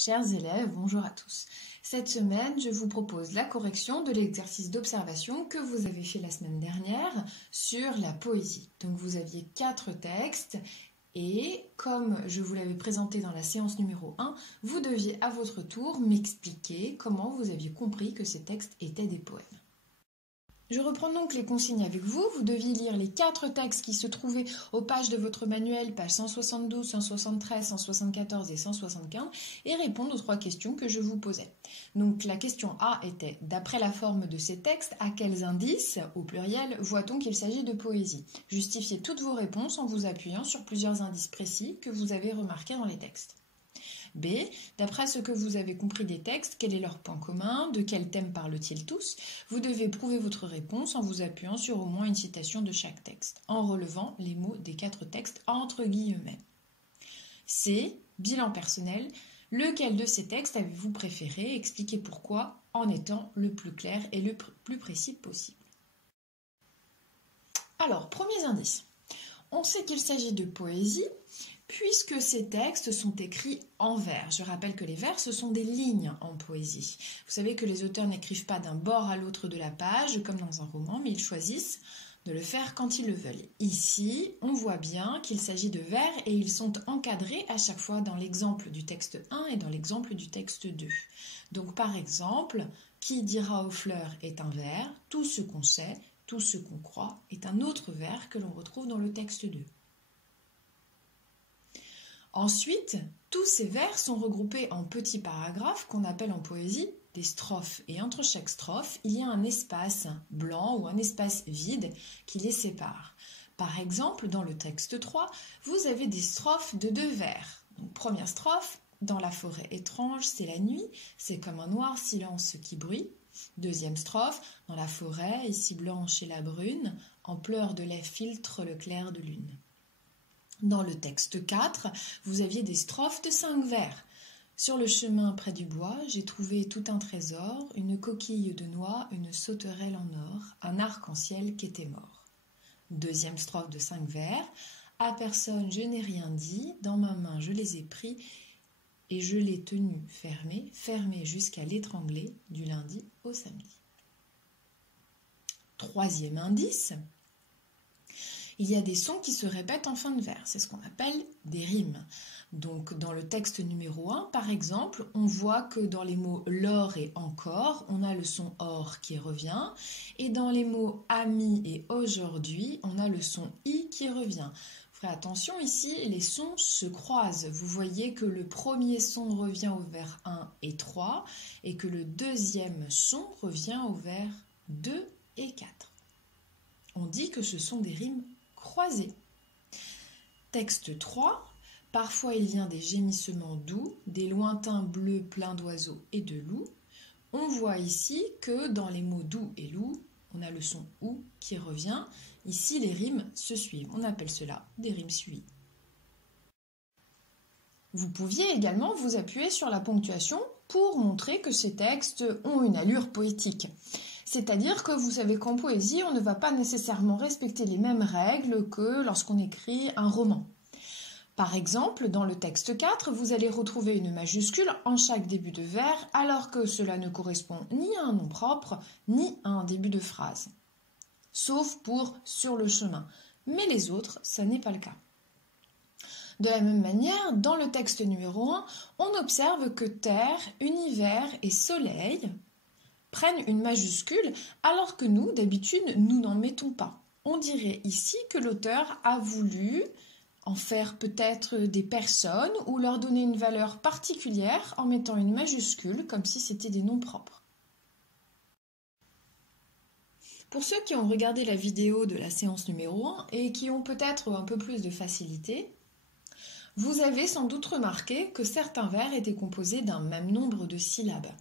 Chers élèves, bonjour à tous. Cette semaine, je vous propose la correction de l'exercice d'observation que vous avez fait la semaine dernière sur la poésie. Donc vous aviez 4 textes et comme je vous l'avais présenté dans la séance numéro 1, vous deviez à votre tour m'expliquer comment vous aviez compris que ces textes étaient des poèmes. Je reprends donc les consignes avec vous. Vous deviez lire les 4 textes qui se trouvaient aux pages de votre manuel, pages 172, 173, 174 et 175, et répondre aux 3 questions que je vous posais. Donc la question A était, d'après la forme de ces textes, à quels indices, au pluriel, voit-on qu'il s'agit de poésie? Justifiez toutes vos réponses en vous appuyant sur plusieurs indices précis que vous avez remarqués dans les textes. B. D'après ce que vous avez compris des textes, quel est leur point commun? De quel thème parlent-ils tous? Vous devez prouver votre réponse en vous appuyant sur au moins une citation de chaque texte, en relevant les mots des 4 textes entre guillemets. C. Bilan personnel. Lequel de ces textes avez-vous préféré? Expliquez pourquoi en étant le plus clair et le plus précis possible. Alors, premier indice. On sait qu'il s'agit de poésie puisque ces textes sont écrits en vers. Je rappelle que les vers, ce sont des lignes en poésie. Vous savez que les auteurs n'écrivent pas d'un bord à l'autre de la page, comme dans un roman, mais ils choisissent de le faire quand ils le veulent. Ici, on voit bien qu'il s'agit de vers et ils sont encadrés à chaque fois dans l'exemple du texte 1 et dans l'exemple du texte 2. Donc par exemple, qui dira aux fleurs est un vers, tout ce qu'on sait, tout ce qu'on croit est un autre vers que l'on retrouve dans le texte 2. Ensuite, tous ces vers sont regroupés en petits paragraphes qu'on appelle en poésie des strophes. Et entre chaque strophe, il y a un espace blanc ou un espace vide qui les sépare. Par exemple, dans le texte 3, vous avez des strophes de 2 vers. Donc, première strophe, dans la forêt étrange, c'est la nuit, c'est comme un noir silence qui bruit. Deuxième strophe, dans la forêt, ici blanche et la brune, en pleurs de lait filtre le clair de lune. Dans le texte 4, vous aviez des strophes de 5 vers. Sur le chemin près du bois, j'ai trouvé tout un trésor, une coquille de noix, une sauterelle en or, un arc-en-ciel qui était mort. Deuxième strophe de 5 vers. À personne je n'ai rien dit, dans ma main je les ai pris et je l'ai tenu fermé jusqu'à l'étrangler du lundi au samedi. Troisième indice. Il y a des sons qui se répètent en fin de vers, c'est ce qu'on appelle des rimes. Donc dans le texte numéro 1, par exemple, on voit que dans les mots l'or et encore, on a le son or qui revient, et dans les mots ami et aujourd'hui, on a le son i qui revient. Faites attention ici, les sons se croisent. Vous voyez que le premier son revient au vers 1 et 3, et que le deuxième son revient au vers 2 et 4. On dit que ce sont des rimes croisés. Texte 3, parfois il vient des gémissements doux, des lointains bleus pleins d'oiseaux et de loups. On voit ici que dans les mots doux et loup, on a le son ou qui revient. Ici, les rimes se suivent. On appelle cela des rimes suivies. Vous pouviez également vous appuyer sur la ponctuation pour montrer que ces textes ont une allure poétique. C'est-à-dire que vous savez qu'en poésie, on ne va pas nécessairement respecter les mêmes règles que lorsqu'on écrit un roman. Par exemple, dans le texte 4, vous allez retrouver une majuscule en chaque début de vers, alors que cela ne correspond ni à un nom propre, ni à un début de phrase. Sauf pour « sur le chemin ». Mais les autres, ça n'est pas le cas. De la même manière, dans le texte numéro 1, on observe que terre, univers et soleil prennent une majuscule, alors que nous, d'habitude, nous n'en mettons pas. On dirait ici que l'auteur a voulu en faire peut-être des personnes ou leur donner une valeur particulière en mettant une majuscule comme si c'était des noms propres. Pour ceux qui ont regardé la vidéo de la séance numéro 1 et qui ont peut-être un peu plus de facilité, vous avez sans doute remarqué que certains vers étaient composés d'un même nombre de syllabes.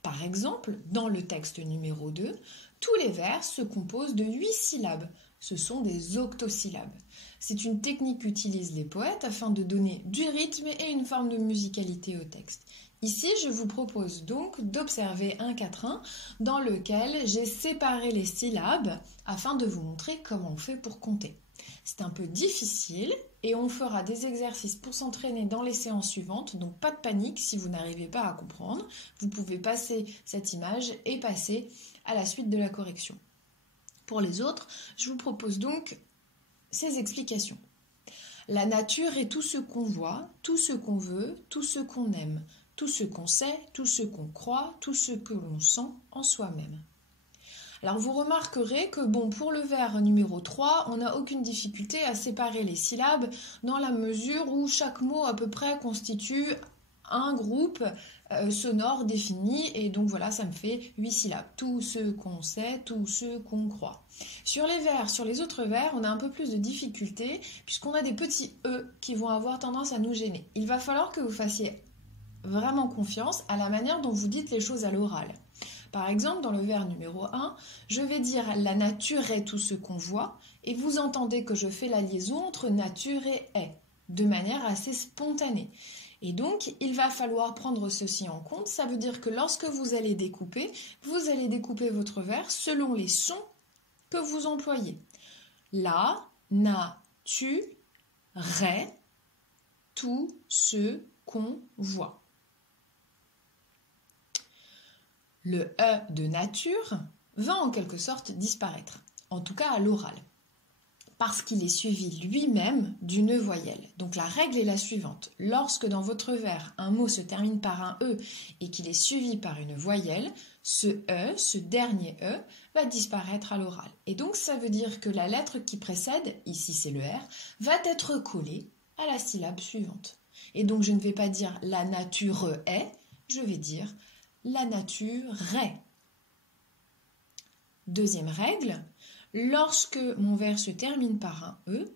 Par exemple, dans le texte numéro 2, tous les vers se composent de 8 syllabes. Ce sont des octosyllabes. C'est une technique qu'utilisent les poètes afin de donner du rythme et une forme de musicalité au texte. Ici, je vous propose donc d'observer un quatrain dans lequel j'ai séparé les syllabes afin de vous montrer comment on fait pour compter. C'est un peu difficile, et on fera des exercices pour s'entraîner dans les séances suivantes. Donc pas de panique si vous n'arrivez pas à comprendre. Vous pouvez passer cette image et passer à la suite de la correction. Pour les autres, je vous propose donc ces explications. La nature est tout ce qu'on voit, tout ce qu'on veut, tout ce qu'on aime, tout ce qu'on sait, tout ce qu'on croit, tout ce que l'on sent en soi-même. Alors vous remarquerez que pour le vers numéro 3, on n'a aucune difficulté à séparer les syllabes dans la mesure où chaque mot à peu près constitue un groupe sonore défini et donc voilà, ça me fait 8 syllabes. Tout ce qu'on sait, tout ce qu'on croit. Sur les autres vers, on a un peu plus de difficulté puisqu'on a des petits E qui vont avoir tendance à nous gêner. Il va falloir que vous fassiez vraiment confiance à la manière dont vous dites les choses à l'oral. Par exemple, dans le vers numéro 1, je vais dire « la nature est tout ce qu'on voit » et vous entendez que je fais la liaison entre nature et est, de manière assez spontanée. Et donc, il va falloir prendre ceci en compte. Ça veut dire que lorsque vous allez découper votre vers selon les sons que vous employez. La, na, tu, ré, tout ce qu'on voit. Le E de nature va en quelque sorte disparaître, en tout cas à l'oral, parce qu'il est suivi lui-même d'une voyelle. Donc la règle est la suivante. Lorsque dans votre vers, un mot se termine par un E et qu'il est suivi par une voyelle, ce E, ce dernier E, va disparaître à l'oral. Et donc ça veut dire que la lettre qui précède, ici c'est le R, va être collée à la syllabe suivante. Et donc je ne vais pas dire la nature est, je vais dire la nature est. Deuxième règle, lorsque mon vers se termine par un E,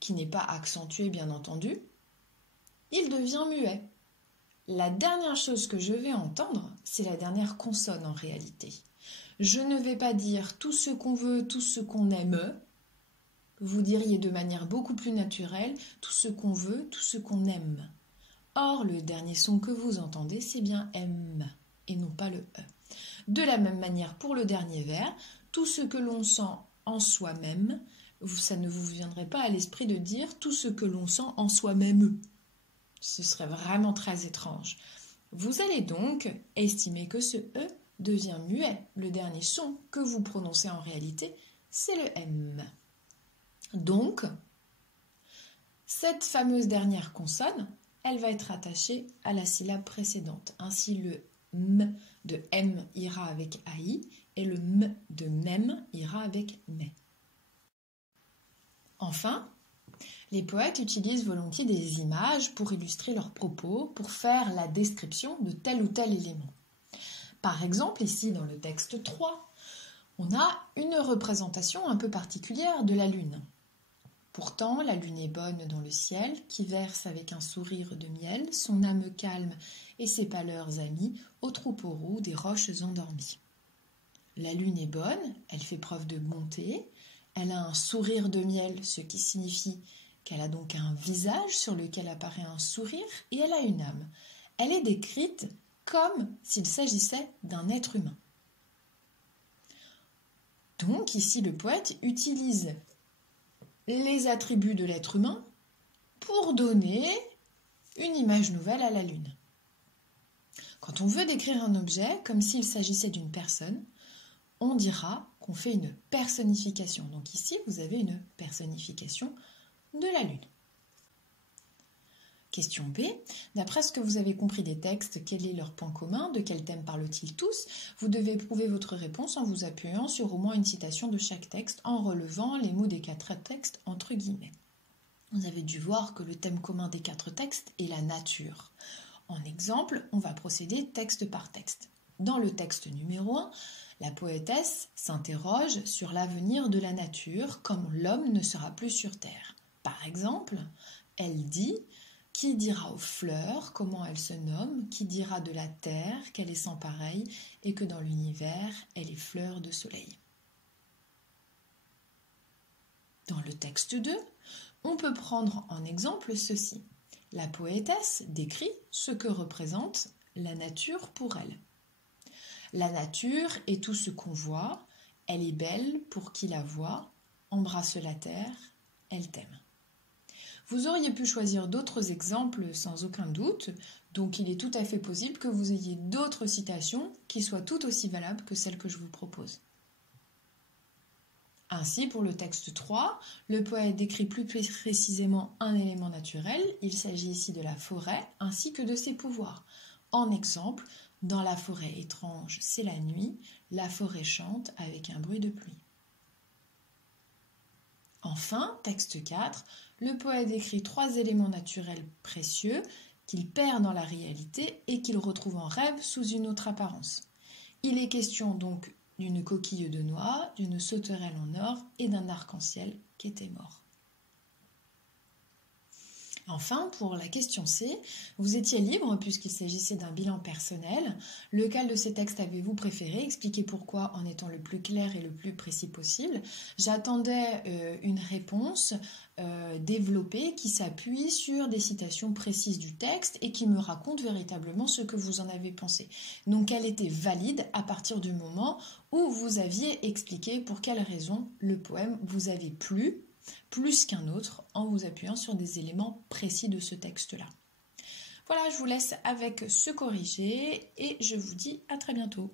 qui n'est pas accentué bien entendu, il devient muet. La dernière chose que je vais entendre, c'est la dernière consonne en réalité. Je ne vais pas dire tout ce qu'on veut, tout ce qu'on aime. Vous diriez de manière beaucoup plus naturelle tout ce qu'on veut, tout ce qu'on aime. Or, le dernier son que vous entendez, c'est bien M et non pas le E. De la même manière, pour le dernier vers, tout ce que l'on sent en soi-même, ça ne vous viendrait pas à l'esprit de dire tout ce que l'on sent en soi-même. Ce serait vraiment très étrange. Vous allez donc estimer que ce E devient muet. Le dernier son que vous prononcez en réalité, c'est le M. Donc, cette fameuse dernière consonne, elle va être attachée à la syllabe précédente. Ainsi, le M de M ira avec AI et le M de MEM ira avec MES. Enfin, les poètes utilisent volontiers des images pour illustrer leurs propos, pour faire la description de tel ou tel élément. Par exemple, ici dans le texte 3, on a une représentation un peu particulière de la lune. Pourtant, la lune est bonne dans le ciel, qui verse avec un sourire de miel son âme calme et ses pâleurs amies au troupeau roux des roches endormies. La lune est bonne, elle fait preuve de bonté, elle a un sourire de miel, ce qui signifie qu'elle a donc un visage sur lequel apparaît un sourire et elle a une âme. Elle est décrite comme s'il s'agissait d'un être humain. Donc ici le poète utilise les attributs de l'être humain pour donner une image nouvelle à la lune. Quand on veut décrire un objet comme s'il s'agissait d'une personne, on dira qu'on fait une personnification. Donc ici, vous avez une personnification de la lune. Question B. D'après ce que vous avez compris des textes, quel est leur point commun? De quel thème parlent-ils tous? Vous devez prouver votre réponse en vous appuyant sur au moins une citation de chaque texte, en relevant les mots des 4 textes entre guillemets. Vous avez dû voir que le thème commun des 4 textes est la nature. En exemple, on va procéder texte par texte. Dans le texte numéro 1, la poétesse s'interroge sur l'avenir de la nature, comme l'homme ne sera plus sur terre. Par exemple, elle dit: qui dira aux fleurs comment elles se nomment, qui dira de la terre qu'elle est sans pareille et que dans l'univers elle est fleur de soleil. Dans le texte 2, on peut prendre en exemple ceci. La poétesse décrit ce que représente la nature pour elle. La nature est tout ce qu'on voit, elle est belle pour qui la voit, embrasse la terre, elle t'aime. Vous auriez pu choisir d'autres exemples sans aucun doute, donc il est tout à fait possible que vous ayez d'autres citations qui soient tout aussi valables que celles que je vous propose. Ainsi, pour le texte 3, le poète décrit plus précisément un élément naturel, il s'agit ici de la forêt ainsi que de ses pouvoirs. En exemple, dans la forêt étrange, c'est la nuit, la forêt chante avec un bruit de pluie. Enfin, texte 4, le poète décrit 3 éléments naturels précieux qu'il perd dans la réalité et qu'il retrouve en rêve sous une autre apparence. Il est question donc d'une coquille de noix, d'une sauterelle en or et d'un arc-en-ciel qui était mort. Enfin, pour la question C, vous étiez libre puisqu'il s'agissait d'un bilan personnel. Lequel de ces textes avez-vous préféré? Expliquez pourquoi en étant le plus clair et le plus précis possible. J'attendais une réponse développée qui s'appuie sur des citations précises du texte et qui me raconte véritablement ce que vous en avez pensé. Donc elle était valide à partir du moment où vous aviez expliqué pour quelles raisons le poème vous avait plu plus qu'un autre en vous appuyant sur des éléments précis de ce texte-là. Voilà, je vous laisse avec ce corrigé et je vous dis à très bientôt.